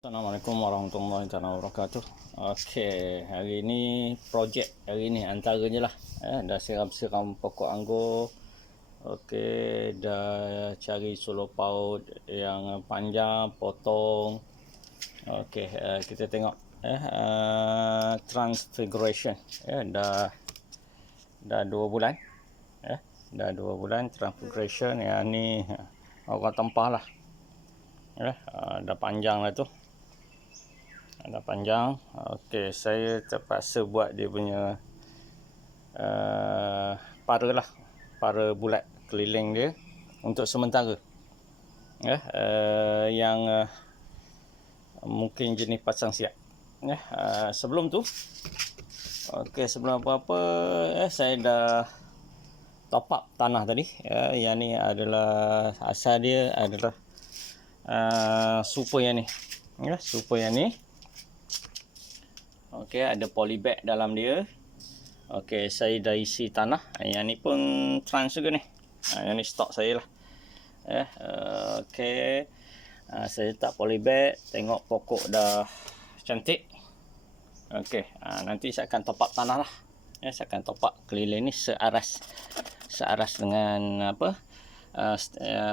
Assalamualaikum warahmatullahi wabarakatuh. Okey, hari ni projek hari ni antaranya lah. Dah siram-siram pokok anggur. Okey, dah cari suluh paut yang panjang, potong. Okey, kita tengok transfiguration. Dah 2 bulan. Dah 2 bulan transfiguration. Yang ni orang tempah lah. Dah panjang lah tu. Dah panjang. Okey, saya terpaksa buat dia punya para lah, para bulat keliling dia untuk sementara. Yang mungkin jenis pasang siap. Sebelum tu, okey, sebelum apa-apa, saya dah top up tanah tadi. Yang ni adalah asal dia adalah super yang ni. Super yang ni. Okey, ada polybag dalam dia. Okey, saya dah isi tanah. Yang ni pun trans juga ni. Yang ni stok saya lah. Okey. Saya letak polybag, tengok pokok dah cantik. Okey, nanti saya akan top up tanah lah. Saya akan top up keliling ni searas dengan apa?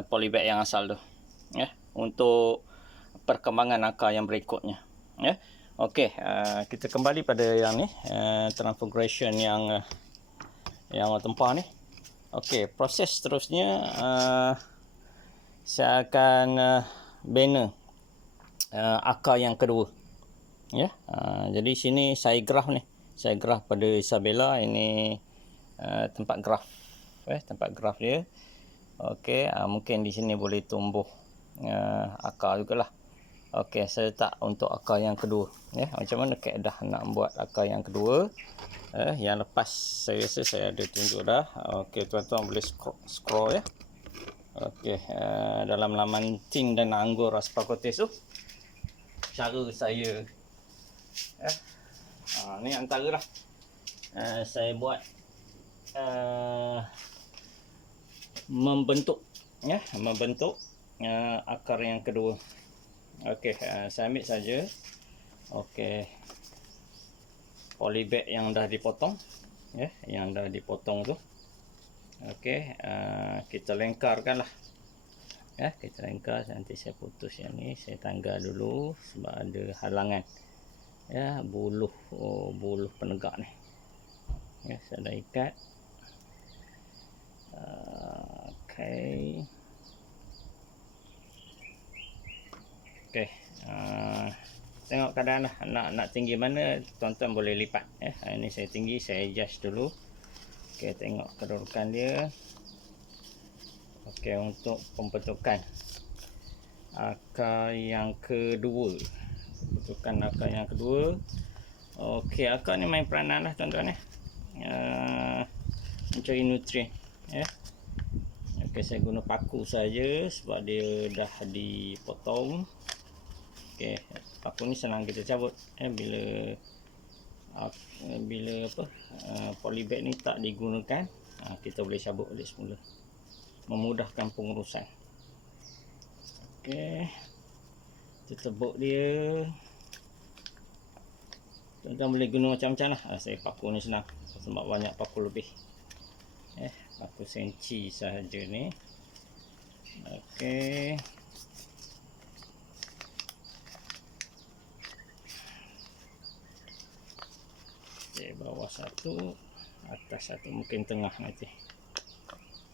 Polybag yang asal tu. Untuk perkembangan akar yang berikutnya. Okey, kita kembali pada yang ni, transfiguration yang orang tempah ni. Okey, proses seterusnya saya akan bina akar yang kedua. Jadi sini saya graf ni. Saya graf pada Isabella. Ini tempat graf. Tempat graf dia. Okey, mungkin di sini boleh tumbuh akar jugalah. Okey, saya letak untuk akar yang kedua. Macam mana kaedah nak buat akar yang kedua. Yang lepas saya rasa saya ada tunjuk dah. Okey, tuan-tuan boleh scroll ya. Okey, dalam laman tin dan anggur Asparcotes tu, cara saya ni antara lah saya buat membentuk akar yang kedua. Okey, saya ambil saja. Okey, polybag yang dah dipotong, yang dah dipotong tu. Okey, kita lengkarkan lah. Kita lengkar. Nanti saya putus yang ni, saya tanggal dulu sebab ada halangan. Buluh penegak ni. Saya dah ikat. Okey. Okey, tengok keadaan lah. Nak tinggi mana, tuan-tuan boleh lipat. Ini saya tinggi, saya adjust dulu. Okey, tengok kedudukan dia. Okey, untuk pembentukan akar yang kedua. Okey, akar ni main peranan lah tuan-tuan. Mencari nutrien. Okey, saya guna paku saja sebab dia dah dipotong. Okey, paku ni senang kita cabut. Bila polybag ni tak digunakan, kita boleh cabut balik semula, memudahkan pengurusan. Okey, kita tebuk dia. Tuan-tuan boleh guna macam-macam lah. Saya paku ni senang sebab banyak paku lebih. Paku senci sahaja ni. Okey, bawah satu, atas satu, mungkin tengah nanti.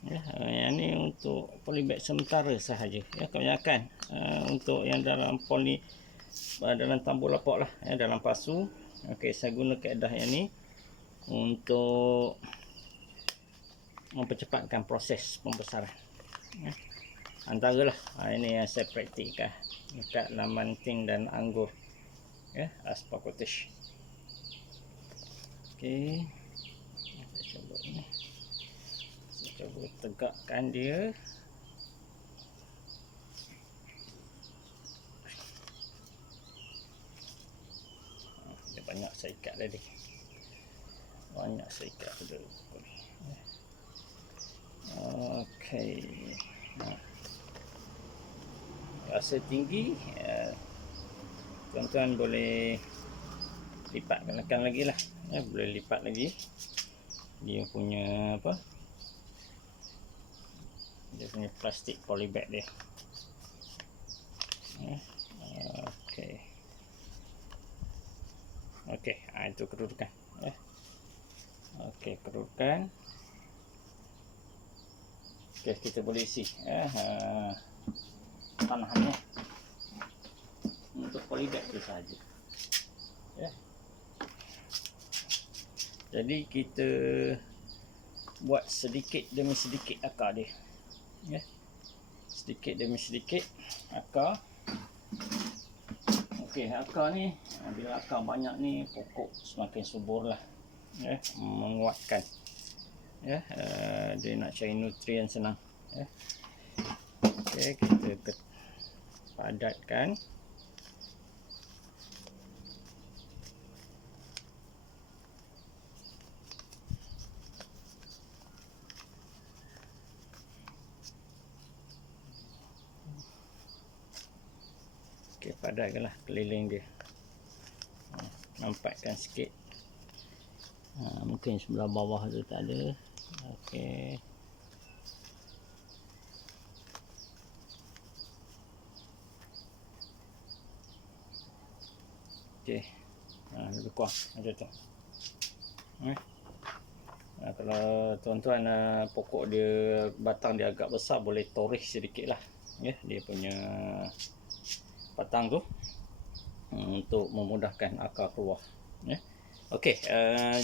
Yang ni untuk polybag sementara sahaja. Kebanyakan untuk yang dalam dalam tambur lapak lah, dalam pasu. Okey, saya guna kaedah yang ni untuk mempercepatkan proses pembesaran. Antaralah ini yang saya praktikkan dekat laman tin dan anggur Asparcotes. Okey, saya cuba ni. Saya cuba tegakkan dia. Dia banyak saya ikat tadi. Okey, rasa tinggi, tuan-tuan boleh lipatkan lagi lah, boleh lipat lagi dia punya apa, dia punya plastik polybag dia. Okey, itu kedudukan kedudukan. Kita boleh isi tanahannya untuk polybag tu saja. Jadi kita buat sedikit demi sedikit akar dia, sedikit demi sedikit akar. Akar ni, bila akar banyak ni, pokok semakin subur lah, menguatkan, dia nak cari nutrien senang. Kita padatkan. Padatkanlah keliling dia, nampakkan sikit. Mungkin sebelah bawah tu tak ada. Lebih kurang macam tu. Kalau tuan-tuan pokok dia, batang dia agak besar, boleh toreh sedikit lah, dia punya batang tu, untuk memudahkan akar keluar.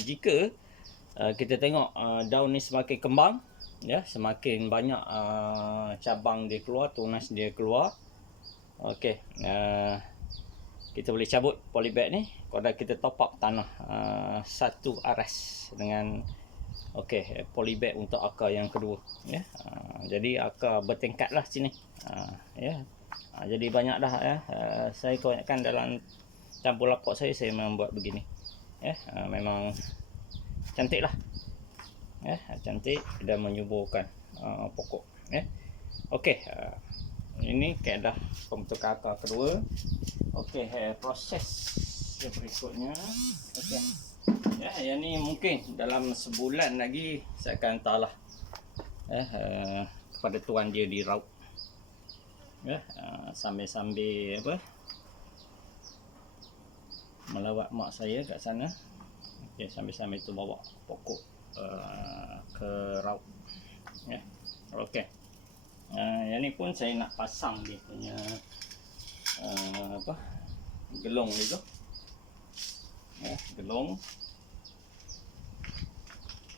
Jika kita tengok daun ni semakin kembang, semakin banyak cabang dia keluar, tunas dia keluar, kita boleh cabut polybag ni. Kalau kita top up tanah 1 aras dengan polybag untuk akar yang kedua, jadi akar bertingkat lah sini, jadi banyak dah, saya kebanyakan dalam campur lapuk saya memang buat begini, memang cantik lah, cantik dan menyuburkan pokok. Ini kaedah pembentukan akar kedua. Proses yang berikutnya, yang ni mungkin dalam sebulan lagi saya akan hantarlah kepada tuan dia di Raub, sambil-sambil melawat mak saya kat sana. Sambil-sambil tu bawa pokok ke Raub. Yang ni pun saya nak pasang dia punya gelong dia tu, gelong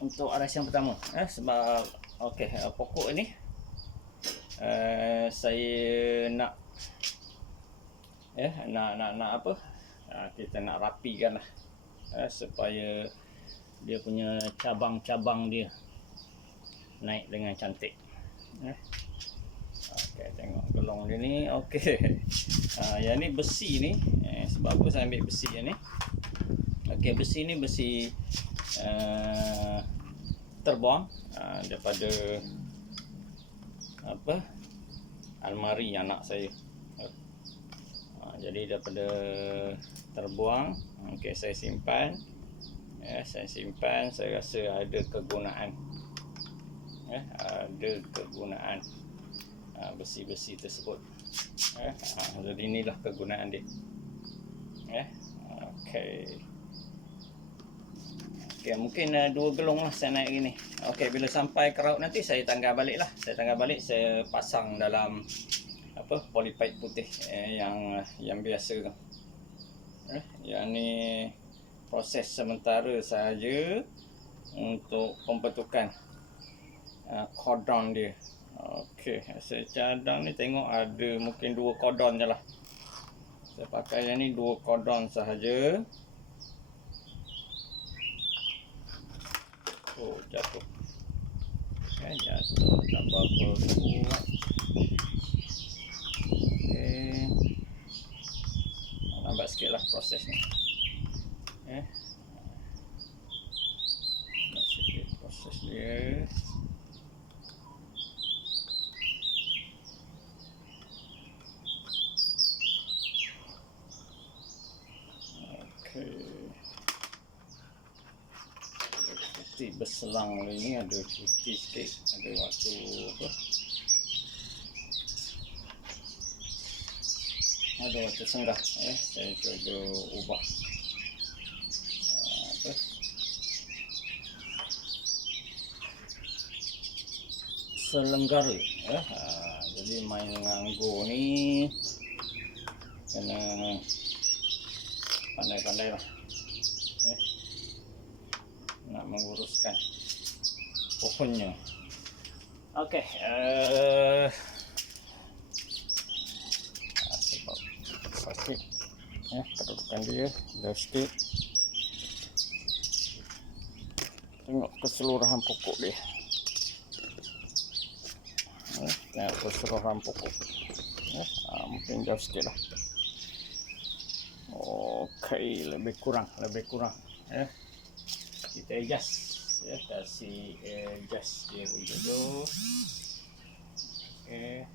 untuk aras yang pertama, sebab pokok ni saya nak kita nak rapikan lah, supaya dia punya cabang-cabang dia naik dengan cantik. Tengok gelong dia ni. Yang ni besi ni, sebab apa saya ambil besi yang ni? Besi ni besi terbuang daripada almari anak saya. Jadi daripada terbuang, saya simpan. Saya rasa ada kegunaan, besi-besi tersebut. Jadi inilah kegunaan dia. Mungkin 2 gelong lah saya naik gini. Bila sampai ke Raub nanti saya tanggal balik lah. Saya pasang dalam polypipe putih, yang biasa tu. Yang ni proses sementara saja untuk pembentukan cordon dia. Saya cadang ni, tengok ada mungkin 2 cordon je lah. Saya pakai yang ni 2 cordon sahaja. Jatuh. Jatuh tak berapa kuat. Lambat sikit lah proses ni. Lambat sikit proses dia. Putih berselang ini, ada putih sikit, ada waktu apa, ada waktu senggah. Saya cuba ubah apa, selenggara. Jadi main dengan anggur ni kena pandai-pandai lah, nak menguruskan pohonnya. Okey, sebab sakit kedudukan dia dah sikit. Tengok keseluruhan pokok dia. Tengok keseluruhan pokok. Mungkin jauh sikit lah. Okey, lebih kurang. Kita adjust, kasih adjust dia dulu. Okey.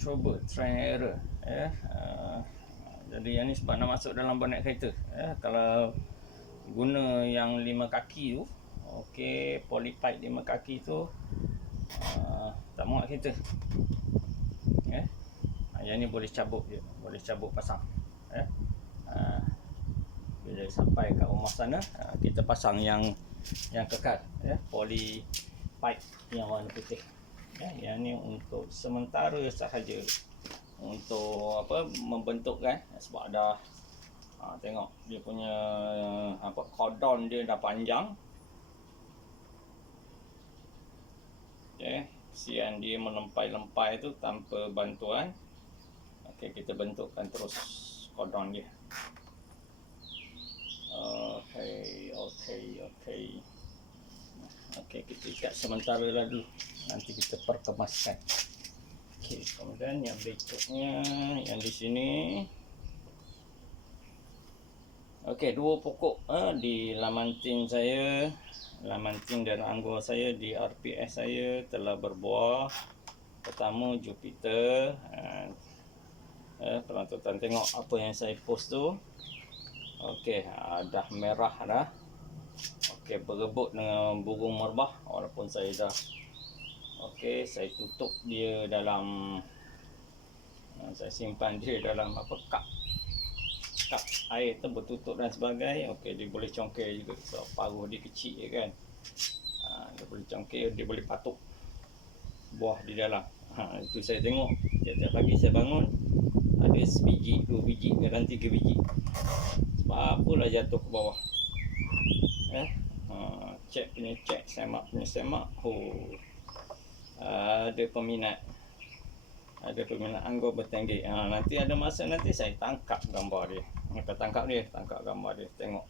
Cuba try and error. Jadi yang ni sebab nak masuk dalam bonet kereta. Kalau guna yang 5 kaki tu, okey, polypipe 5 kaki tu tak muat kereta. Yang ni boleh cabut je, boleh cabut pasang. Bila sampai kat rumah sana, kita pasang yang kekal, polypipe yang warna putih. Yang ni untuk sementara sahaja, untuk apa, membentukkan, sebab dah tengok dia punya apa, cordon dia dah panjang. Sian dia melempai-lempai tu tanpa bantuan. Okey, kita bentukkan terus cordon dia. Okey, kita ikat sementara lah dulu, nanti kita perkemaskan. Okey, kemudian yang berikutnya yang di sini. Okey, 2 pokok di lamantin saya, lamantin dan anggur saya di RPS saya telah berbuah. Pertama Jupiter. Penonton tengok apa yang saya post tu. Okey, dah merah dah. Okey, berebut dengan burung merbah, walaupun saya dah saya tutup dia dalam, saya simpan dia dalam apa, kap air tu bertutup dan sebagainya. Okey, dia boleh congkir juga sebab paruh dia kecil je kan. Dia boleh congkir, dia boleh patuk buah di dalam. Itu saya tengok tiap-tiap pagi saya bangun ada sebiji, 2 biji, kadang 3 biji. Sebab apalah jatuh ke bawah. Cek punya cek, semak punya semak. Ada peminat anggur bertengger. Nanti ada masa nanti saya tangkap gambar dia. Tangkap gambar dia. Tengok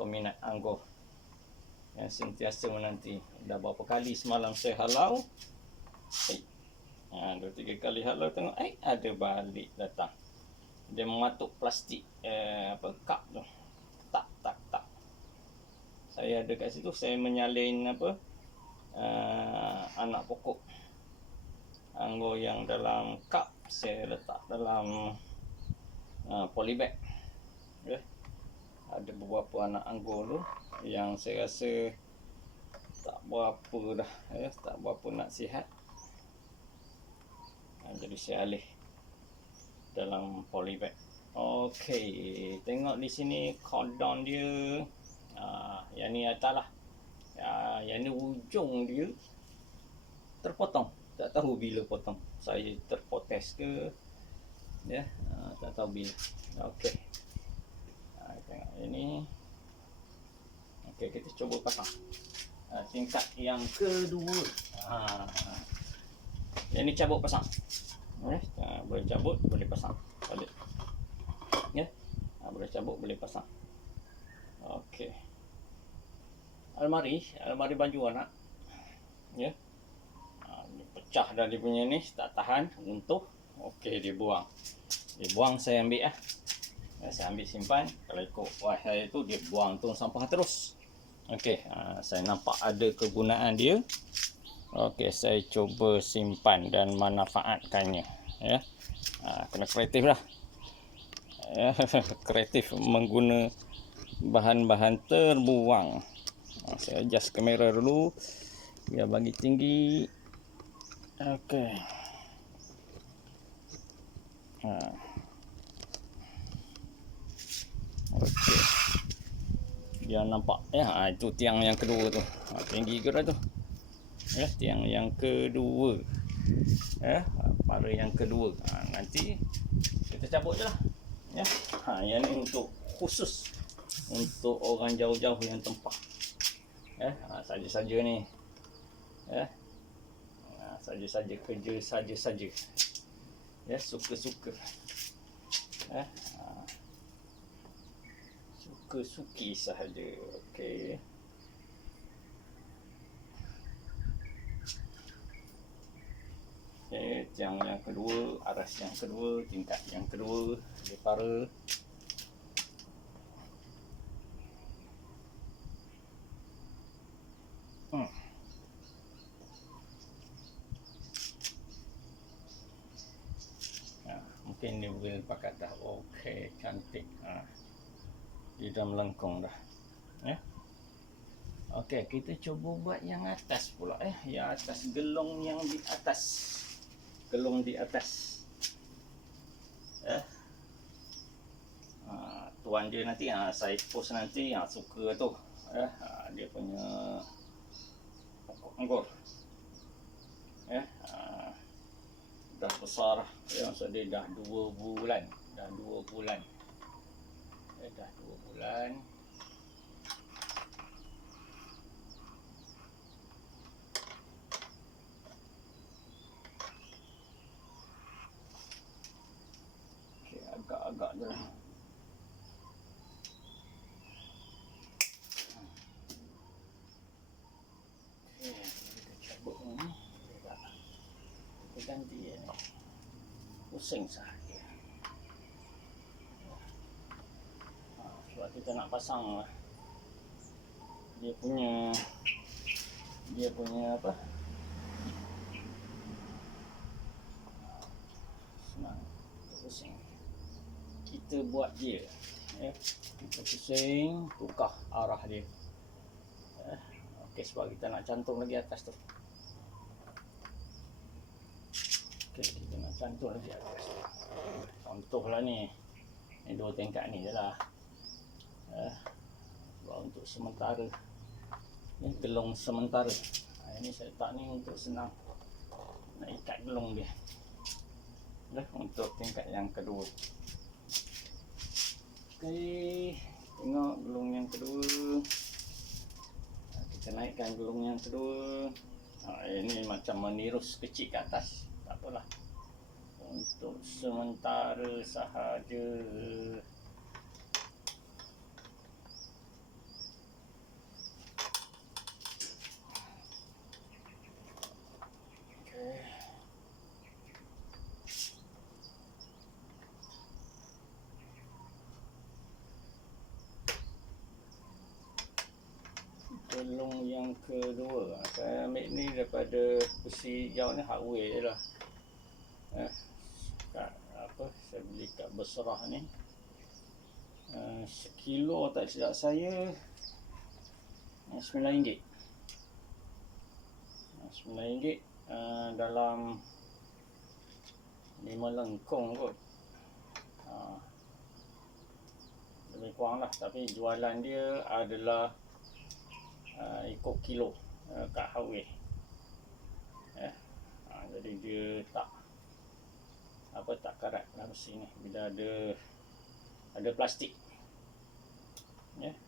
peminat anggur yang sentiasa menanti. Dah berapa kali semalam saya halau. 2-3 kali halau, tengok ada balik datang. Dia mematuk plastik kap tu. Tak. Saya ada kat situ, saya menyalin anak pokok anggur yang dalam kap, saya letak dalam polybag. Ada beberapa anak anggur tu yang saya rasa tak berapa dah, tak berapa nak sihat. Jadi saya alih dalam polybag. Okey, tengok di sini cordon dia. Yang ni atas lah. Yang ni ujung dia terpotong. Tak tahu bila potong. Saya terpotes ke? Tak tahu bila. Okey. Tengok ini. Okey, kita cuba pasang. Tingkat yang kedua. Yang ni cabut pasang. Boleh cabut, boleh pasang balik. Boleh cabut, boleh pasang. Okey. Almari baju anak. Ya. Dia pecah dah dia punya ni, tak tahan, runtuh. Okey, dia buang. Dia buang, saya ambil ah. Saya ambil simpan. Kalau ikut wife saya tu, dia buang tong sampah terus. Okey, saya nampak ada kegunaan dia. Okey, saya cuba simpan dan manfaatkannya. Ya, kena kreatif lah. Ya, kreatif mengguna bahan-bahan terbuang. Saya adjust kamera dulu biar bagi tinggi. Okey. Okey. Dia nampak ya, itu tiang yang kedua tu. Tinggi ke dah tu. Ya, tiang yang kedua. Ya, para yang kedua. Nanti kita cabut je lah. Ya. Yang ni untuk khusus untuk orang jauh-jauh yang tempat. Ya, saja-saja ni. Ya. Saja-saja kerja saja-saja. Ya, suka-suka. Ya. Suka-suki sahaja. Okey. Okey, tiang yang kedua, aras yang kedua, tingkat yang kedua, dia para. Mungkin dia boleh pakai dah. Okey, cantik. Dia dah melengkung dah. Ya. Okey, kita cuba buat yang atas pula Yang atas, gelong yang di atas. Gelong di atas. Tuan dia nanti saya post nanti suka tu. Dia punya pokok anggur. Dah besar. Maksud dia dah 2 bulan. Dah 2 bulan. Dah 2 bulan. Okey, agak-agak je lah. Kita cabut ni. Kita ganti ni. Pusing sahaja. Sebab kita nak pasang dia punya apa, senang. Pusing. Kita buat dia. Kita pusing, tukar arah dia. Okey, sebab kita nak cantum lagi atas tu. Okey, kita nak cantum lagi atas tu. Contohlah ni. Ni 2 tingkat ni je lah. Sebab untuk sementara. Ni gelong sementara. Ini saya letak ni untuk senang nak ikat gelong dia. Untuk tingkat yang kedua. Okey, tengok gelong yang kedua. Kita naikkan gelong yang kedua. Ini macam menirus kecil ke atas. Tak apalah. Untuk sementara sahaja. Gelong yang kedua, saya ambil ni daripada besi hijau ni, hardware je lah. Saya beli kat Besrah ni. Sekilo tak silap saya RM9. RM9 dalam 5 lengkung kot. Lebih kurang lah, tapi jualan dia adalah ikut kilo kat hardware. Jadi dia tak karat lah besi ni. Bila ada plastik.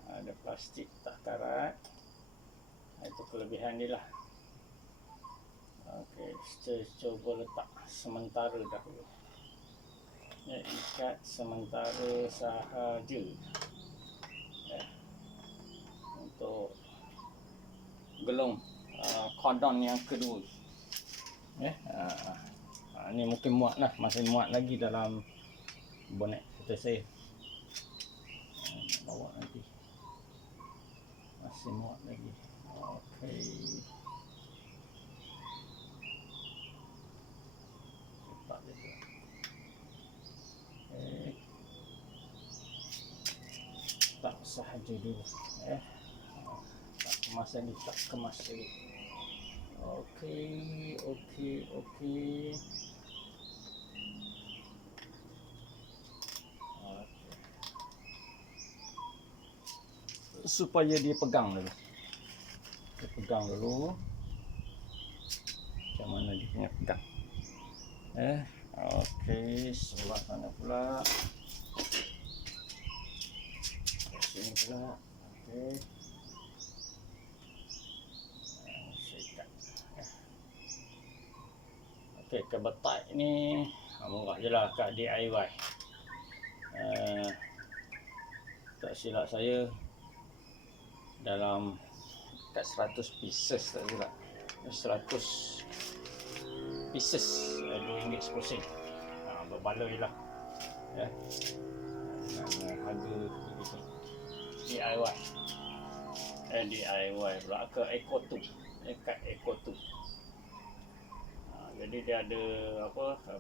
Ada plastik tak karat. Itu kelebihan dia lah. Okey, kita cuba letak sementara dahulu. Ikat sementara sahaja. untuk gelung cordon yang kedua. Ni mungkin muat lah, masih muat lagi dalam bonet kita saya. Bawa nanti masih muat lagi. Okey, cepat je tu. Tak sahaja dulu. Tak kemas lagi. Okey. Supaya dia pegang dulu. Macam mana dia punya pegang. Okey, sebelah sana pula. Sini pula. Okey. Okey, kabel tight ni murah je lah kat DIY. Tak silap saya dalam kat 100 pieces tak silap. 100 pieces RM2.10. Berbaloi lah. Dengan harga begitu. DIY pula ke Eco 2. Kat Eco 2. Jadi dia ada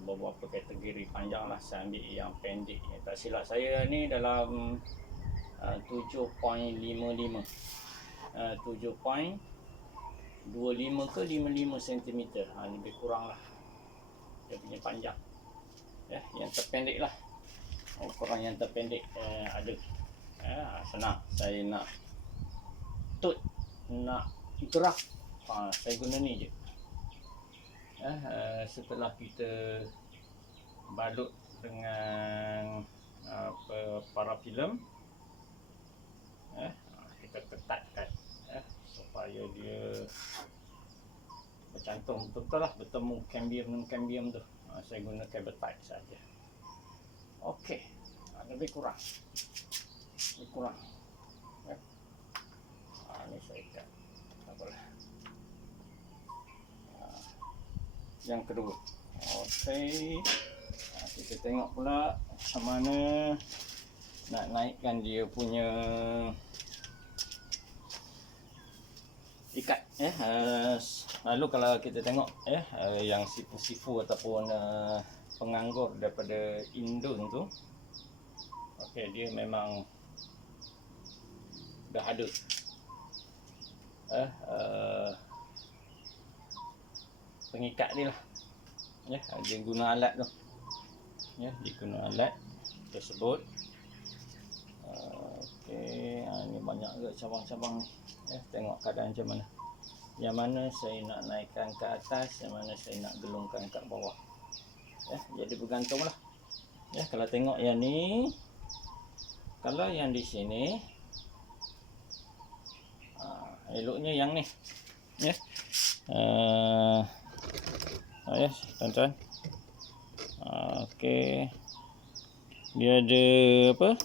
beberapa kategori panjang lah. Saya ambil yang pendek. Tak silap saya ni dalam 7.55 7.25 ke 55 cm. Lebih kurang lah dia punya panjang. Yang terpendek lah, ukuran yang terpendek ada. Senang, saya nak tut, nak gerak, saya guna ni je. Setelah kita balut dengan parafilm, kita ketatkan supaya dia bercantum betul-betul lah, bertemu cambium tu. Saya guna kabel tight saja. Okey, lebih kurang. Ni saya ikat, tak apalah. Yang kedua. Okey, kita tengok pula macam mana nak naikkan dia punya ikat. Lalu kalau kita tengok yang sifu ataupun penganggur daripada Indon tu, okey, dia memang dah ada pengikat dia lah. Dia guna alat tu. Dia guna alat tersebut. Okey, ni banyak ke cabang-cabang ni. Tengok keadaan macam mana. Yang mana saya nak naikkan ke atas, yang mana saya nak gelungkan kat bawah. Jadi bergantung lah. Kalau tengok yang ni, kalau yang di sini, eloknya yang ni. Tuan-tuan. Okey. Dia ada apa?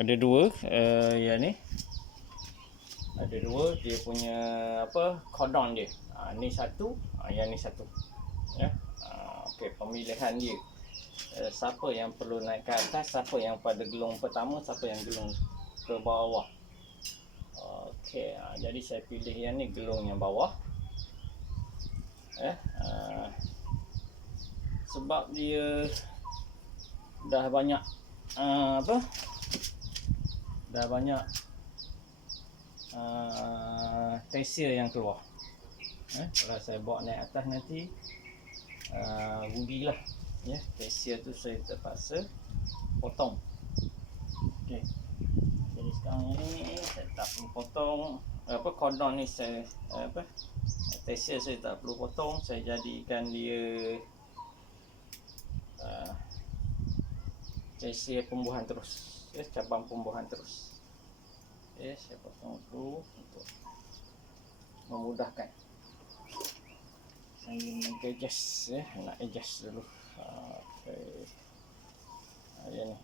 Ada dua yang ni. Ada dua dia punya cordon dia. Ni satu, yang ni satu. Okey, pemilihan dia. Siapa yang perlu naik ke atas, siapa yang pada gelung pertama, siapa yang gelung ke bawah. Okey, jadi saya pilih yang ni, gelung yang bawah. Sebab dia dah banyak dah banyak tekstur yang keluar. Kalau saya bawa naik atas nanti rugilah. Tekstur tu saya terpaksa potong. Okey, jadi sekarang ni saya tak perlu potong cordon ni. Saya tekstur saya tak perlu potong. Saya jadikan dia tekstur pembuahan terus, cabang pembuahan terus. Saya potong dulu untuk memudahkan saya meng-adjust. Nak adjust dulu. Okey, yang ni.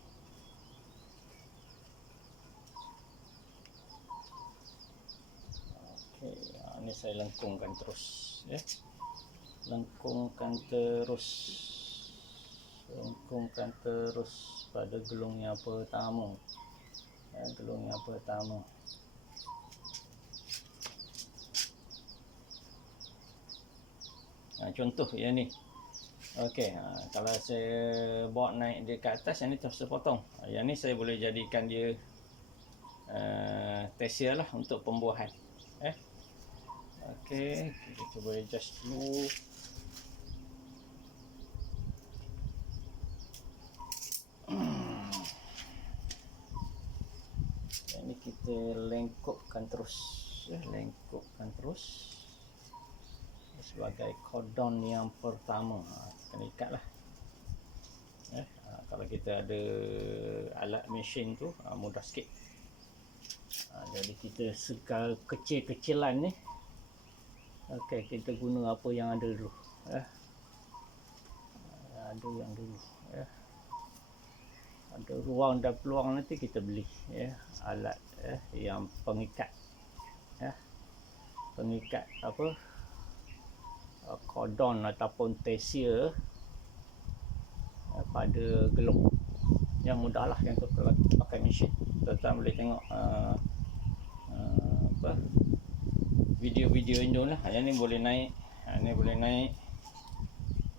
saya lengkungkan terus, ya. Lengkungkan terus pada gelung yang pertama, ya, gelung yang pertama. Contoh yang ni. Okey, kalau saya bawa naik dia ke atas, yang ni terus potong. Yang ni saya boleh jadikan dia tersier lah untuk pembuahan. Okey, kita cuba adjust dulu. Yang ni kita lengkupkan terus, lengkupkan terus sebagai cordon yang pertama. Kena ikat lah. Kalau kita ada alat mesin tu mudah sikit. Jadi kita sekal kecil-kecilan ni, okey, kita guna apa yang ada dulu, ada yang dulu, ada ruang dan peluang nanti kita beli, alat yang pengikat, pengikat apa, cordon ataupun tersier pada gelung. Yang mudahlah yang tu kalau pakai mesin. Tuan-tuan boleh tengok video-video Indo lah. Yang ni boleh naik, ni boleh naik,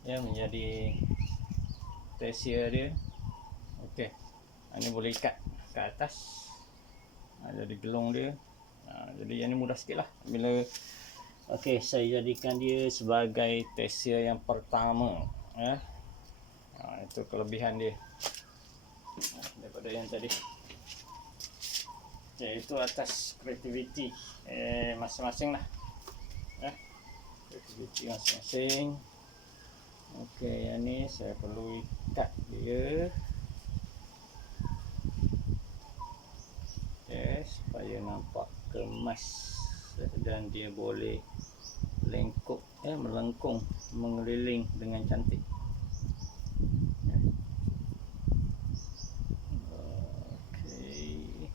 ya, menjadi tersier dia. Okey, ni boleh ikat ke atas, jadi gelung dia. Jadi yang ni mudah sikit lah bila. Okey, saya jadikan dia sebagai tersier yang pertama, itu kelebihan dia daripada yang tadi. Itu atas kreativiti masing-masing lah, kreativiti masing-masing. Okey, yang ni saya perlu ikat dia, supaya nampak kemas dan dia boleh lengkup, melengkung, mengeliling dengan cantik. Okey,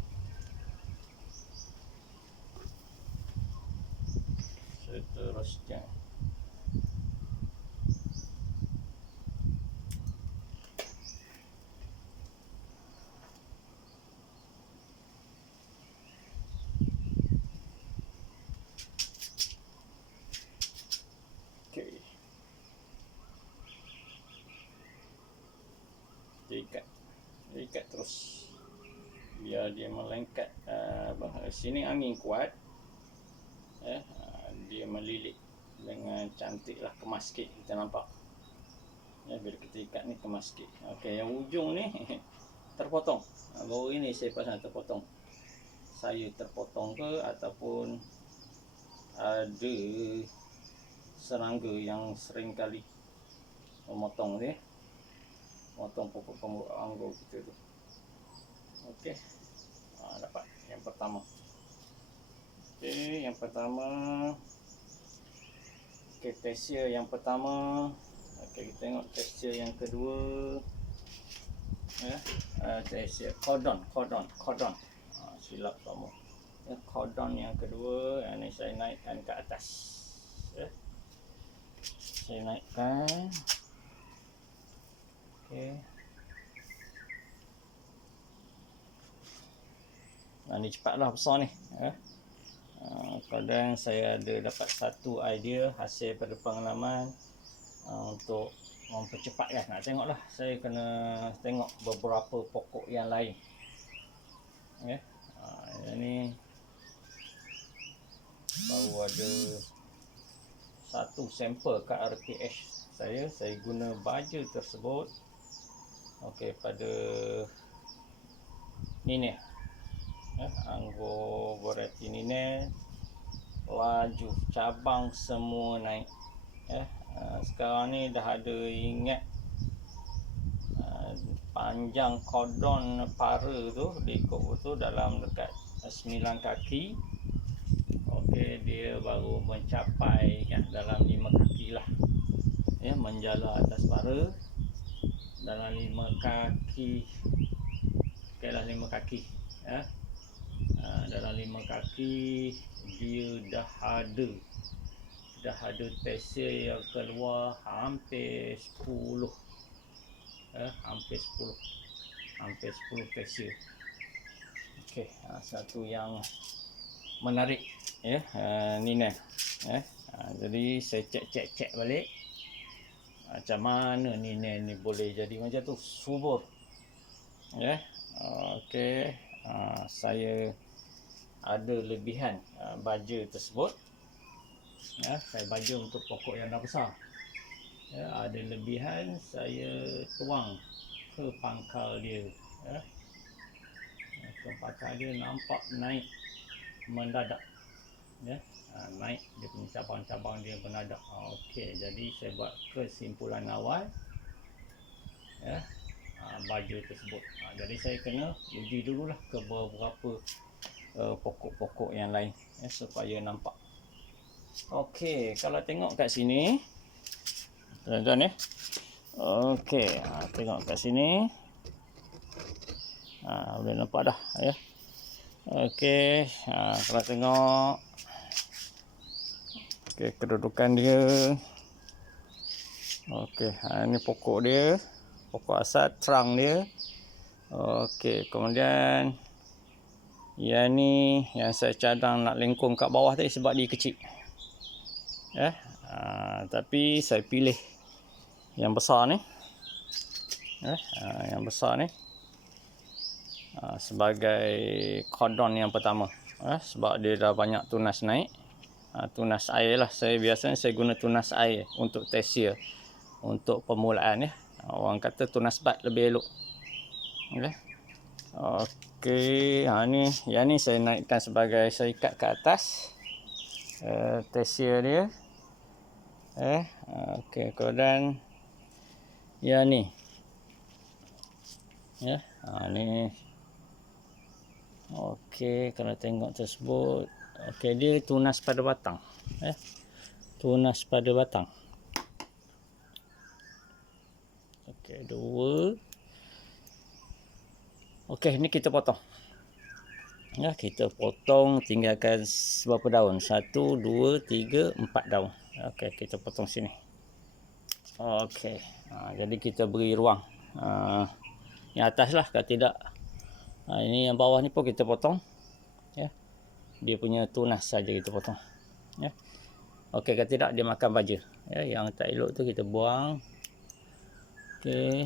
seterusnya ikat terus biar dia melengkat. Sini angin kuat, dia melilit dengan cantik lah, kemas sikit kita nampak, bila kita ikat ni kemas sikit. Okey, yang ujung ni terpotong. Baru ini saya pasang terpotong. Saya terpotong ke ataupun ada serangga yang sering kali memotong dia, potong pokok anggur kita tu. Okey, dapat yang pertama. Okey, yang pertama. Okey, tersier yang pertama. Okey, kita tengok tersier yang kedua. Tersier cordon. Silap kamu. Cordon yang kedua, ini saya naikkan ke atas. Saya naikkan. Okey. Ni cepatlah besar ni. Kadang saya ada dapat satu idea hasil pada pengalaman untuk mempercepatkan. Nak tengoklah, saya kena tengok beberapa pokok yang lain. Yang ni baru ada satu sampel kat RPH saya guna baja tersebut. Okey, pada Ninel, anggur variety Ninel, laju cabang semua naik. Sekarang ni dah ada ingat panjang cordon para tu diikut tu dalam dekat 9 kaki. Okey, dia baru mencapai dalam 5 kaki lah, menjala atas para dalam 5 kaki. Okeylah, 5 kaki, dalam 5 kaki dia dah ada tesier yang keluar hampir 10, hampir 10 tesier. Okey, satu yang menarik ya, ni jadi saya cek balik macam mana ni boleh jadi macam tu subur ya. Okey, saya ada lebihan baja tersebut ya. Saya baja untuk pokok yang dah besar ya, ada lebihan saya tuang ke pangkal dia ya. Ke pangkal dia nampak naik mendadak ya, naik dia punya cabang-cabang dia mendadak. Okey, jadi saya buat kesimpulan awal ya, baja tersebut. Jadi saya kena uji dululah ke beberapa pokok-pokok yang lain ya, supaya nampak. Okey, kalau tengok kat sini tuan-tuan ya. Okey, tengok kat sini. Boleh nampak dah ya. Okey, kalau tengok kedudukan dia. Okey, ini pokok dia, pokok asal, trunk dia. Okey, kemudian yang ni yang saya cadang nak lengkung kat bawah tadi sebab dia kecil ya. Tapi saya pilih yang besar ni ya, yang besar ni sebagai cordon yang pertama ya, sebab dia dah banyak tunas naik. Tunas air lah, biasanya saya guna tunas air untuk tesier, untuk permulaan ya. Orang kata tunas bat lebih elok. Okay. Okey, yang ni saya naikkan sebagai, saya ikat ke atas tesier dia. Okey, kemudian yang ni ya, ni. Okey, kalau tengok tersebut, okey, dia tunas pada batang ya, tunas pada batang. Okey, 2. Okey, ni kita potong ya, kita potong, tinggalkan berapa daun, 1, 2, 3, 4 daun. Okey, kita potong sini. Okey, jadi kita beri ruang yang atas lah, kalau tidak ini yang bawah ni pun kita potong ya, dia punya tunas saja kita potong ya. Okey, kalau tidak dia makan baja ya, yang tak elok tu kita buang. Okey,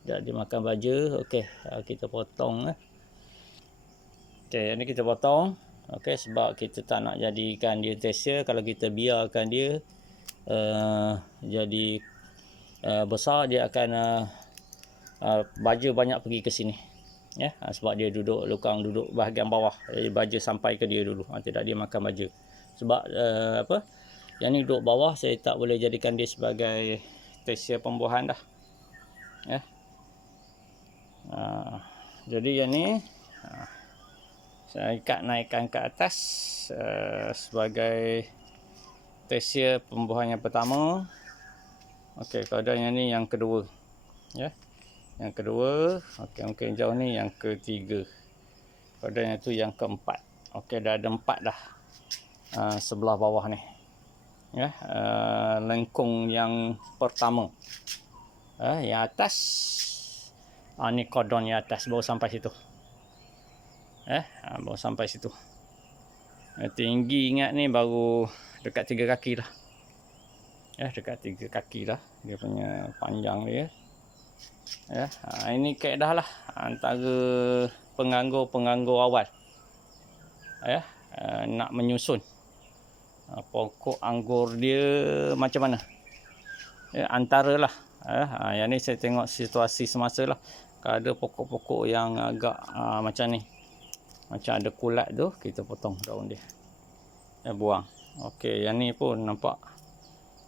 tidak dia makan baja. Okey, kita potong Okey, ini kita potong. Okey, sebab kita tak nak jadikan dia tesier. Kalau kita biarkan dia jadi besar, dia akan baja banyak pergi ke sini ya, sebab dia duduk bahagian bawah, baja sampai ke dia dulu. Tidak dia makan baja. Sebab yang ni duduk bawah, saya tak boleh jadikan dia sebagai tesier pembuahan dah ya. Jadi yang ni saya naikkan ke atas sebagai tesier pembuahan yang pertama. Okey, kalau yang ni yang kedua ya, yang kedua. Okey, mungkin jauh ni yang ketiga. Kalau yang tu yang keempat. Okey, dah ada 4 dah sebelah bawah ni ya. Lengkung yang pertama yang atas, ni cordon yang atas baru sampai situ baru sampai situ. Tinggi ingat ni baru dekat 3 kaki lah ya, dekat 3 kaki lah dia punya panjang dia ya. Ini kaedah lah antara penganggur awal ya, nak menyusun pokok anggur dia macam mana ya, antara lah yang ni saya tengok situasi semasa lah. Kalau ada pokok-pokok yang agak macam ni, macam ada kulat tu, kita potong daun dia buang. Okey, yang ni pun nampak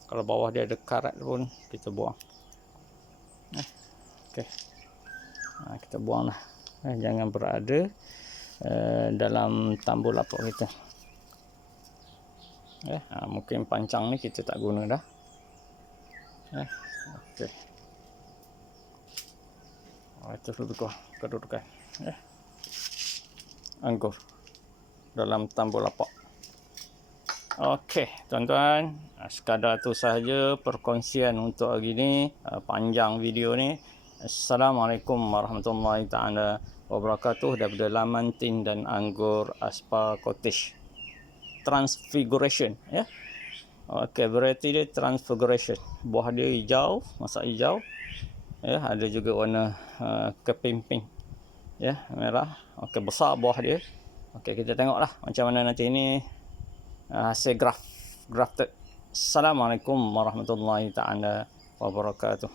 kalau bawah dia ada karat pun kita buang. Okey, kita buang lah, jangan berada dalam tambur lapuk kita mungkin pancang ni kita tak guna dah okey. Itu lebih kurang kedudukan anggur dalam tambur lapak. Okey, tuan-tuan, sekadar tu sahaja perkongsian untuk hari ni. Panjang video ni. Assalamualaikum warahmatullahi taala wabarakatuh daripada laman tin dan anggur Aspa Cottage. Transfiguration, ya. Okey, variety dia Transfiguration. Buah dia hijau, masak hijau. Ya, ada juga warna kepimping. Ya, merah. Okey, besar buah dia. Okey, kita tengoklah macam mana nanti ini hasil grafted. Assalamualaikum warahmatullahi taala wabarakatuh.